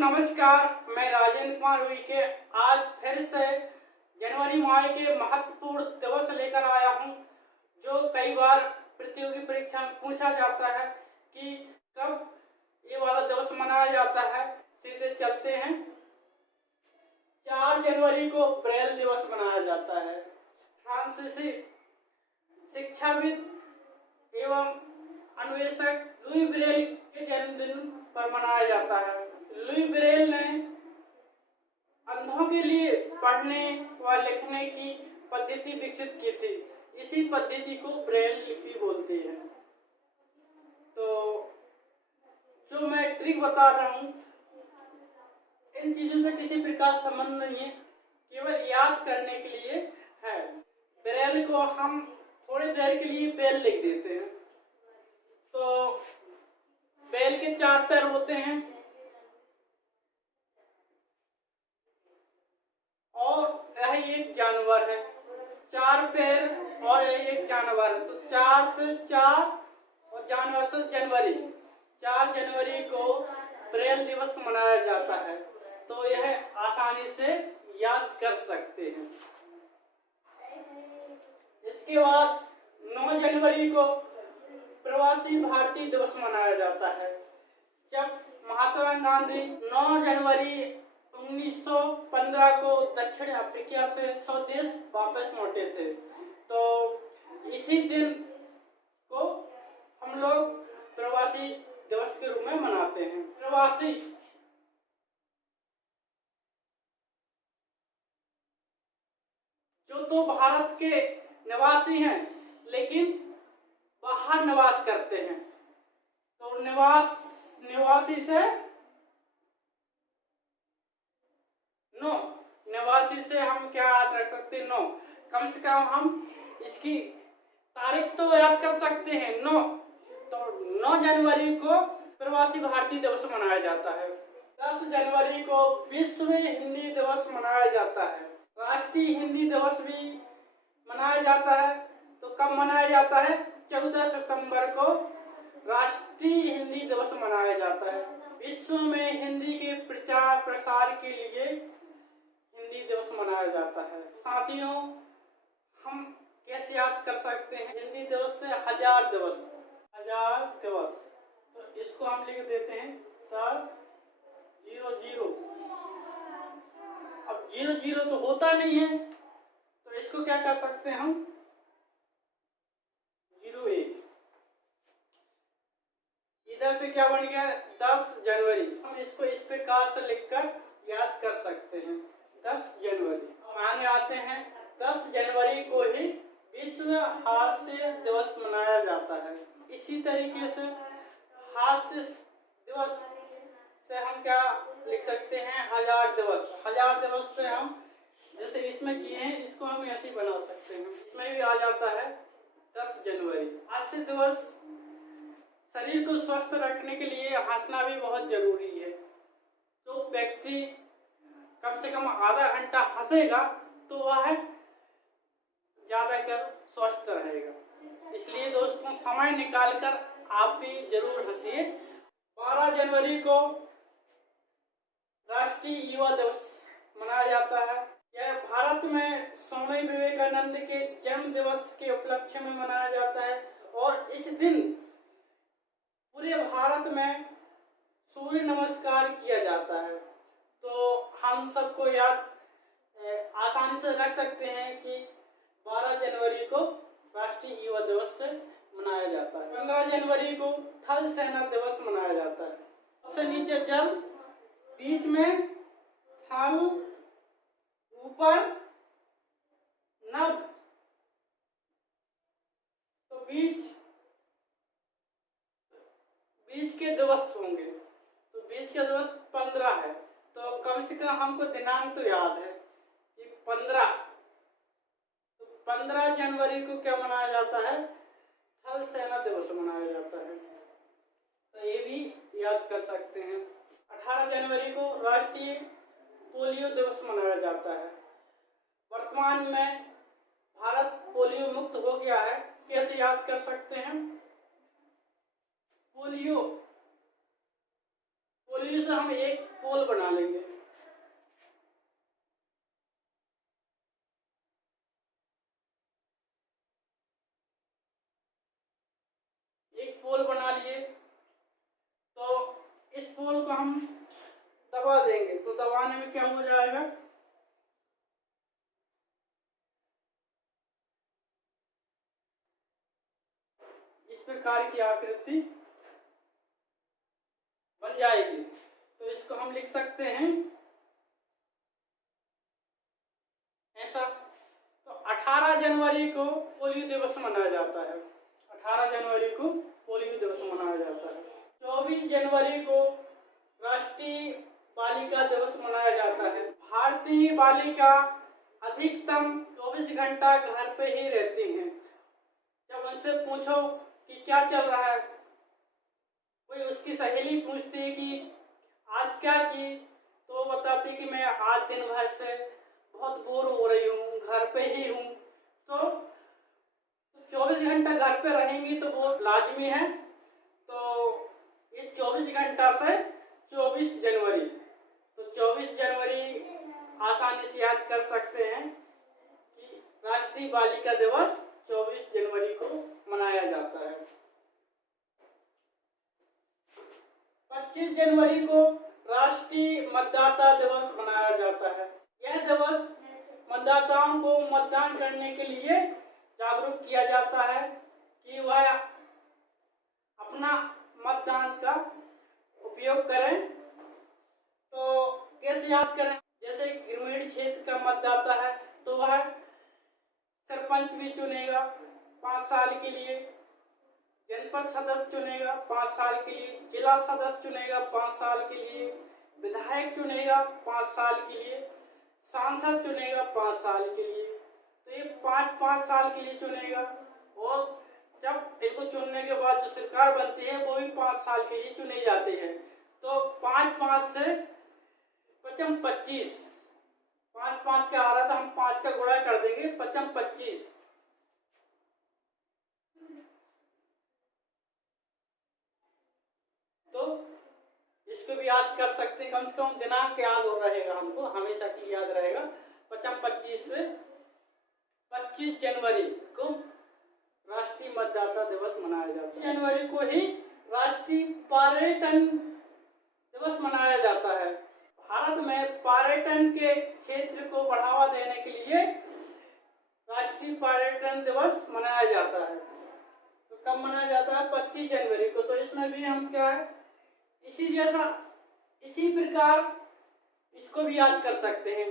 नमस्कार। मैं राजेंद्र कुमार उइके आज फिर से जनवरी माह के महत्वपूर्ण दिवस लेकर आया हूं, जो कई बार प्रतियोगी परीक्षा में पूछा जाता है कि कब ये वाला दिवस मनाया जाता है। सीधे चलते हैं। 4 जनवरी को ब्रेल दिवस मनाया जाता है। फ्रांसीसी शिक्षाविद एवं अन्वेषक लुई ब्रेल के जन्मदिन पर मनाया जाता है। लुई ब्रेल ने अंधों के लिए पढ़ने व लिखने की पद्धति विकसित की थी। इसी पद्धति को ब्रेल लिपि बोलते हैं। तो जो मैं ट्रिक बता रहा हूँ, इन चीजों से किसी प्रकार संबंध नहीं है, केवल याद करने के लिए है। ब्रेल को हम थोड़ी देर के लिए बेल लिख देते हैं। तो बेल के 4 पैर होते हैं और यह एक जानवर है। 4 पैर और यह एक जानवर है। तो 4 से 4 और जानवर से जनवरी। 4 जनवरी को ब्रेल दिवस मनाया जाता है। तो यह आसानी से याद कर सकते हैं। इसके बाद 9 जनवरी को प्रवासी भारतीय दिवस मनाया जाता है। जब महात्मा गांधी 9 जनवरी 1915 को दक्षिण अफ्रीका से स्वदेश वापस लौटे थे, तो इसी दिन को हम लोग प्रवासी दिवस के रूप में मनाते हैं। प्रवासी जो तो भारत के निवासी हैं लेकिन बाहर निवास करते हैं, तो निवासी से निवासी से हम क्या याद रख सकते हैं? 9। कम से कम हम इसकी तारीख तो याद कर सकते हैं 9। तो 9 जनवरी को प्रवासी भारतीय दिवस मनाया जाता है। 10 जनवरी को विश्व हिंदी दिवस मनाया जाता है। राष्ट्रीय हिंदी दिवस भी मनाया जाता है। तो कब मनाया जाता है? 14 सितंबर को राष्ट्रीय हिंदी दिवस मनाया जाता है। विश्व में हिंदी के प्रचार प्रसार के लिए हिंदी दिवस मनाया जाता है। साथियों, हम कैसे याद कर सकते हैं? हिंदी दिवस से हजार दिवस। तो इसको हम लिख देते हैं 10 0 0। अब 0 0 तो होता नहीं है, तो इसको क्या कर सकते हैं हम? 0 1। इधर से क्या बन गया? 10 जनवरी। हम इसको इस प्रकार से लिखकर याद कर सकते हैं 10 जनवरी। आगे आते हैं। 10 जनवरी को ही विश्व हास्य दिवस मनाया जाता है। इसी तरीके से हास्य दिवस से हम क्या लिख सकते हैं? हजार दिवस। हजार दिवस से हम जैसे इसमें किए हैं, इसको हम ऐसे ही बना सकते हैं। इसमें भी आ जाता है 10 जनवरी। हास्य दिवस शरीर को स्वस्थ रखने के लिए हंसना भी बहुत जरूरी है। तो व्यक्ति कम से कम आधा घंटा हंसेगा तो वह ज्यादातर स्वस्थ रहेगा। इसलिए दोस्तों, समय निकालकर आप भी जरूर हंसिए। 12 जनवरी को राष्ट्रीय युवा दिवस मनाया जाता है। यह भारत में स्वामी विवेकानंद के जन्म दिवस के उपलक्ष्य में मनाया जाता है और इस दिन पूरे भारत में सूर्य नमस्कार किया जाता है। तो हम सबको याद आसानी से रख सकते हैं कि 12 जनवरी को राष्ट्रीय युवा दिवस से मनाया जाता है। 15 जनवरी को थल सेना दिवस मनाया जाता है। सबसे नीचे जल, बीच में थल, ऊपर नभ। तो बीच के दिवस होंगे। तो बीच के दिवस 15 है। तो कम से कम हमको दिनांक तो याद है कि 15। तो 15 जनवरी को क्या मनाया जाता है? थल सेना दिवस मनाया जाता है। तो ये भी याद कर सकते हैं। 18 जनवरी को राष्ट्रीय पोलियो दिवस मनाया जाता है। वर्तमान में भारत पोलियो मुक्त हो गया है। कैसे याद कर सकते हैं? पोलियो से हम एक पोल बना लेंगे। एक पोल बना लिए, तो इस पोल को हम दबा देंगे, तो दबाने में क्या हो जाएगा, इस प्रकार की आकृति बन जाएगी। तो इसको हम लिख सकते हैं ऐसा। तो 18 जनवरी को पोलियो दिवस मनाया जाता है। 18 जनवरी को पोलियो दिवस मनाया जाता है। 24 जनवरी को राष्ट्रीय बालिका दिवस मनाया जाता है। भारतीय बालिका अधिकतम 24 घंटा घर पे ही रहती हैं। जब उनसे पूछो कि क्या चल रहा है, कोई उसकी सहेली पूछती है कि आज क्या की, तो वो बताती कि मैं आज दिन भर से बहुत बोर हो रही हूँ, घर पे ही हूँ। तो 24 घंटा घर पे रहेंगी तो वो लाजमी है। तो ये 24 घंटा से 24 जनवरी, तो 24 जनवरी आसानी से याद कर सकते हैं कि राष्ट्रीय बालिका दिवस 24 जनवरी को मनाया जाता है। 25 जनवरी को राष्ट्रीय मतदाता दिवस मनाया जाता है। यह दिवस मतदाताओं को मतदान करने के लिए जागरूक किया जाता है कि वह अपना मतदान का उपयोग करें। तो कैसे याद करें, जैसे ग्रामीण क्षेत्र का मतदाता है तो वह सरपंच भी चुनेगा 5 साल के लिए, जनपद सदस्य चुनेगा 5 साल के लिए, जिला सदस्य चुनेगा 5 साल के लिए, विधायक चुनेगा 5 साल के लिए, सांसद चुनेगा 5 साल के लिए। तो ये 5-5 साल के लिए चुनेगा, और जब इनको चुनने के बाद जो सरकार बनती है वो भी 5 साल के लिए चुने जाते हैं। तो 5-5 से 25, 5-5 का आ रहा था, हम 5 का गुणा कर देंगे, 25। तो इसको भी याद कर सकते हैं, कम से कम दिनांक याद हो रहेगा, हमको हमेशा के लिए याद रहेगा। 25 से 25 जनवरी को राष्ट्रीय मतदाता दिवस मनाया जाता है। जनवरी को ही राष्ट्रीय पर्यटन दिवस मनाया जाता है। भारत में पर्यटन के क्षेत्र को बढ़ावा देने के लिए राष्ट्रीय पर्यटन दिवस मनाया जाता है। तो कब मनाया जाता है? 25 जनवरी को। तो इसमें भी हम क्या है, इसी जैसा, इसी प्रकार इसको भी याद कर सकते हैं।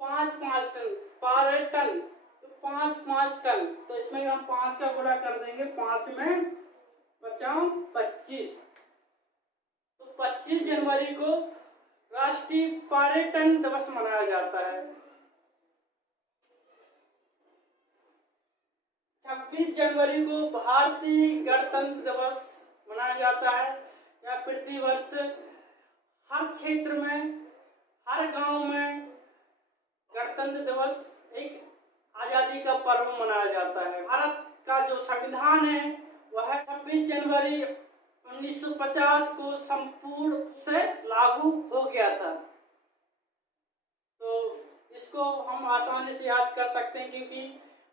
5-5 टन पर्यटन, तो 5-5 टन, तो इसमें हम 5 का गुणा कर देंगे, 5 में 25। तो 25 जनवरी को राष्ट्रीय पर्यटन दिवस मनाया जाता है। 26 जनवरी को भारतीय गणतंत्र दिवस मनाया जाता है। या प्रतिवर्ष हर क्षेत्र में, हर गांव में गणतंत्र दिवस एक आजादी का पर्व मनाया जाता है। भारत का जो संविधान है वह 26 जनवरी 1950 को संपूर्ण से लागू हो गया था। तो इसको हम आसानी से याद कर सकते हैं, क्योंकि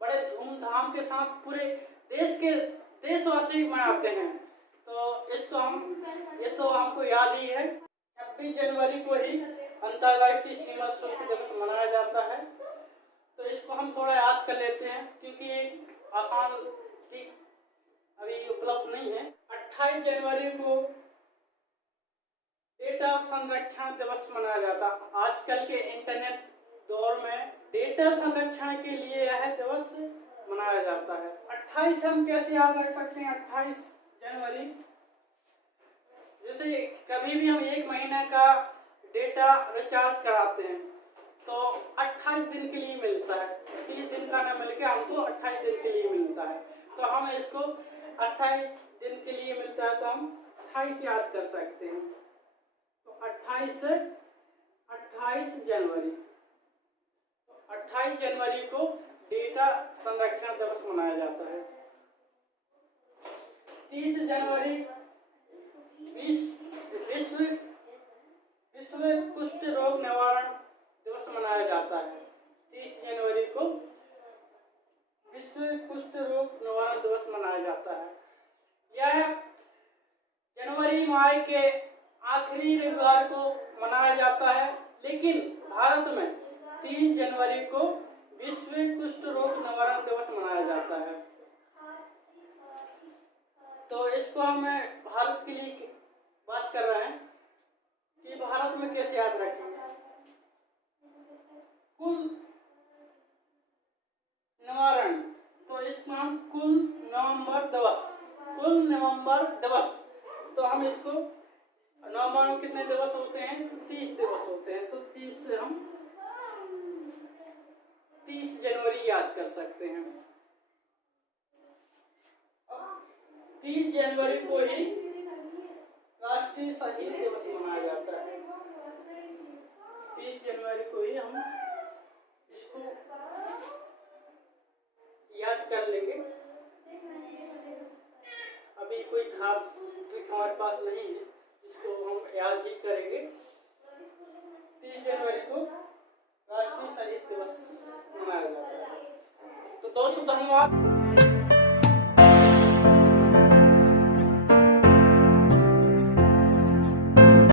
बड़े धूमधाम के साथ पूरे देश के देशवासी मनाते हैं। तो इसको ये तो हमको याद ही है। 26 जनवरी को ही अंतर्राष्ट्रीय सीमा शुल्क दिवस मनाया जाता है। तो इसको हम थोड़ा याद कर लेते हैं, क्योंकि आसान ठीक अभी उपलब्ध नहीं है। 28 जनवरी को डेटा संरक्षण दिवस मनाया जाता है। आजकल के इंटरनेट दौर में डेटा संरक्षण के लिए यह दिवस मनाया जाता है। 28 हम कैसे याद रख सकते हैं? 28 जनवरी, जैसे कभी भी हम 1 महीने का डेटा रिचार्ज कराते हैं तो 28 दिन के लिए मिलता है। 30 दिन का न मिलके हमको 28 दिन के लिए मिलता है। तो हम इसको 28 दिन के लिए मिलता है, तो हम 28 याद कर सकते हैं। तो 28 से 28 जनवरी, तो 28 जनवरी को डेटा संरक्षण दिवस मनाया जाता है। 30 जनवरी विश्व रहता है। यह जनवरी माह के आखिरी रविवार को मनाया जाता है, लेकिन भारत में 30 जनवरी को विश्व कुष्ठ रोग निवारण दिवस मनाया जाता है। तो इसको हम भारत के लिए बात कर रहे हैं कि भारत में कैसे याद रखेंगे। कुल निवारण, तो इसमें हम कुल नवंबर दिवस, तो हम इसको नवंबर में कितने दिवस होते हैं? 30 दिवस होते हैं। तो 30 से हम 30 जनवरी याद कर सकते हैं। 30 जनवरी को ही राष्ट्रीय शहीद दिवस मनाया जाता है। 30 जनवरी को ही हम इसको याद कर लेंगे। अभी कोई खास ट्रिक हमारे पास नहीं है, इसको हम याद ही करेंगे। 30 जनवरी को राष्ट्रीय शहीद दिवस मनाया जाता है। तो दोस्तों धन्यवाद।